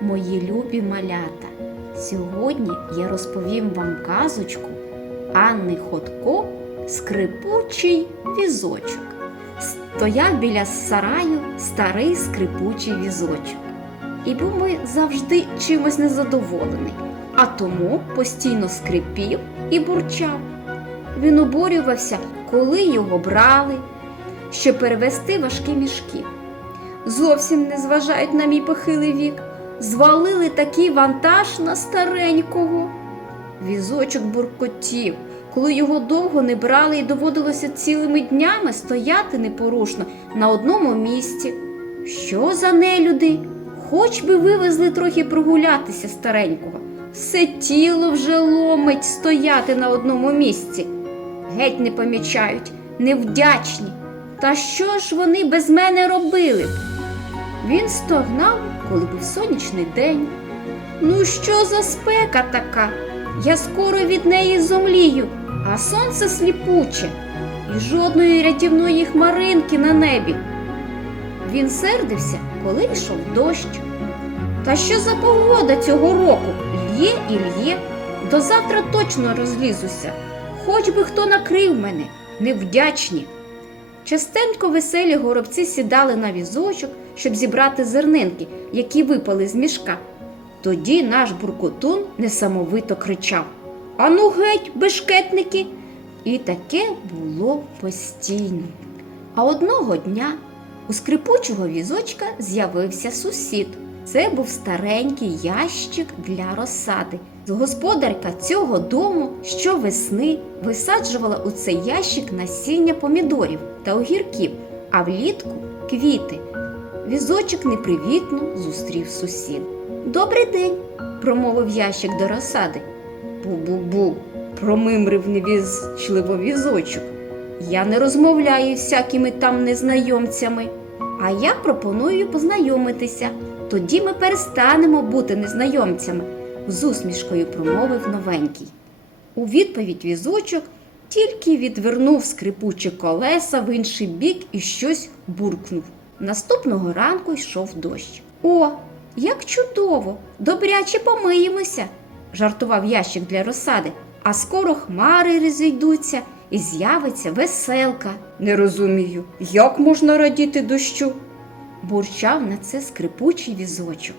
мої любі малята! Сьогодні я розповім вам казочку Анни Ходко Скрипучий візочок. Стояв біля сараю старий скрипучий візочок. І був би завжди чимось незадоволений, а тому постійно скрипів і бурчав. Він обурювався, коли його брали, щоб перевести важкі мішки зовсім не зважають на мій похилий вік. Звалили такий вантаж на старенького. Візочок буркотів, коли його довго не брали і доводилося цілими днями стояти непорушно на одному місці. Що за нелюди? Хоч би вивезли трохи прогулятися старенького. Все тіло вже ломить стояти на одному місці. Геть не помічають, невдячні. Та що ж вони без мене робили б? Він стогнав, коли був сонячний день. Ну, що за спека така? Я скоро від неї зомлію, а сонце сліпуче, і жодної рятівної хмаринки на небі. Він сердився, коли йшов дощ. Та що за погода цього року? Лє і лє, до завтра точно розлізуся. Хоч би хто накрив мене, невдячні. Частенько веселі горобці сідали на візочок, щоб зібрати зернинки, які випали з мішка. Тоді наш буркотун несамовито кричав Ану геть, бешкетники! І таке було постійно. А одного дня у скрипучого візочка з'явився сусід. Це був старенький ящик для розсади. Господарка цього дому щовесни висаджувала у цей ящик насіння помідорів та огірків, а влітку квіти. Візочок непривітно зустрів сусід. Добрий день, промовив ящик до розсади. Бу-бу-бу, промимрив невізчливо візочок. Я не розмовляю всякими там незнайомцями, а я пропоную познайомитися. Тоді ми перестанемо бути незнайомцями, з усмішкою промовив новенький. У відповідь візочок тільки відвернув скрипучі колеса в інший бік і щось буркнув. Наступного ранку йшов дощ. О, як чудово! Добряче помиємося, жартував ящик для розсади, а скоро хмари розійдуться і з'явиться веселка. Не розумію, як можна радіти дощу? бурчав на це скрипучий візочок.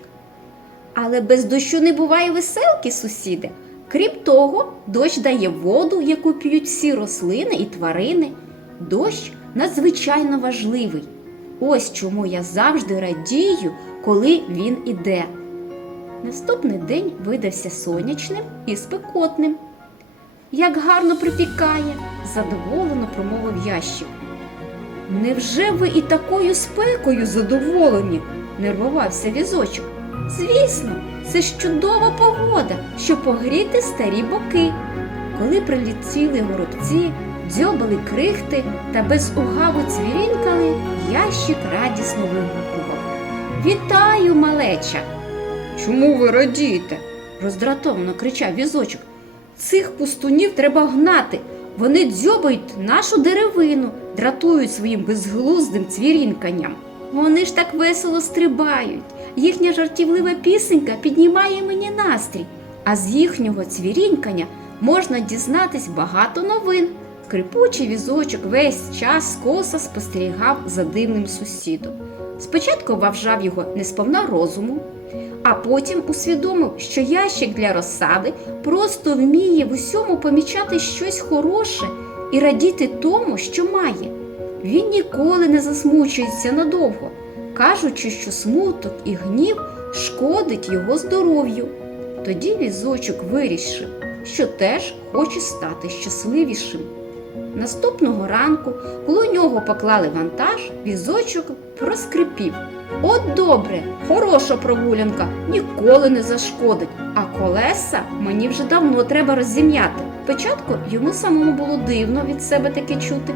Але без дощу не буває веселки, сусіде. Крім того, дощ дає воду, яку п'ють всі рослини і тварини. Дощ надзвичайно важливий. Ось чому я завжди радію, коли він іде. Наступний день видався сонячним і спекотним. Як гарно припікає, задоволено промовив ящик. Невже ви і такою спекою задоволені? нервувався візочок. Звісно, це ж чудова погода, щоб погріти старі боки. Коли прилетіли горобці, дзьобали крихти та без угаву цвірінькали, ящик радісно вигукував. Вітаю, малеча! Чому ви радієте? роздратовано кричав візочок. Цих пустунів треба гнати. Вони дзьобають нашу деревину, дратують своїм безглуздим цвірінканням. Вони ж так весело стрибають. Їхня жартівлива пісенька піднімає мені настрій, а з їхнього цвірінькання можна дізнатись багато новин. Скрипучий візочок весь час скоса спостерігав за дивним сусідом. Спочатку вважав його несповна розуму, а потім усвідомив, що ящик для розсади просто вміє в усьому помічати щось хороше і радіти тому, що має. Він ніколи не засмучується надовго, кажучи, що смуток і гнів шкодить його здоров'ю. Тоді візочок вирішив, що теж хоче стати щасливішим. Наступного ранку, коли у нього поклали вантаж, візочок проскрипів. От добре, хороша прогулянка, ніколи не зашкодить, а колеса мені вже давно треба роззім'яти. Спочатку йому самому було дивно від себе таке чути,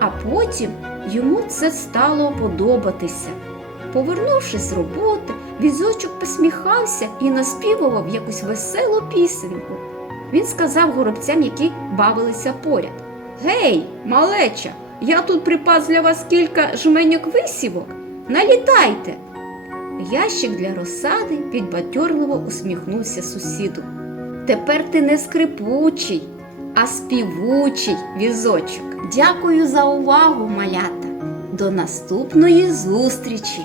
а потім йому це стало подобатися. Повернувшись з роботи, візочок посміхався і наспівував якусь веселу пісеньку. Він сказав горобцям, які бавилися поряд. Гей, малеча, я тут припас для вас кілька жменьок висівок. Налітайте. ящик для розсади, підбадьорливо усміхнувся сусіду. Тепер ти не скрипучий, а співучий візочок. Дякую за увагу, малята. До наступної зустрічі!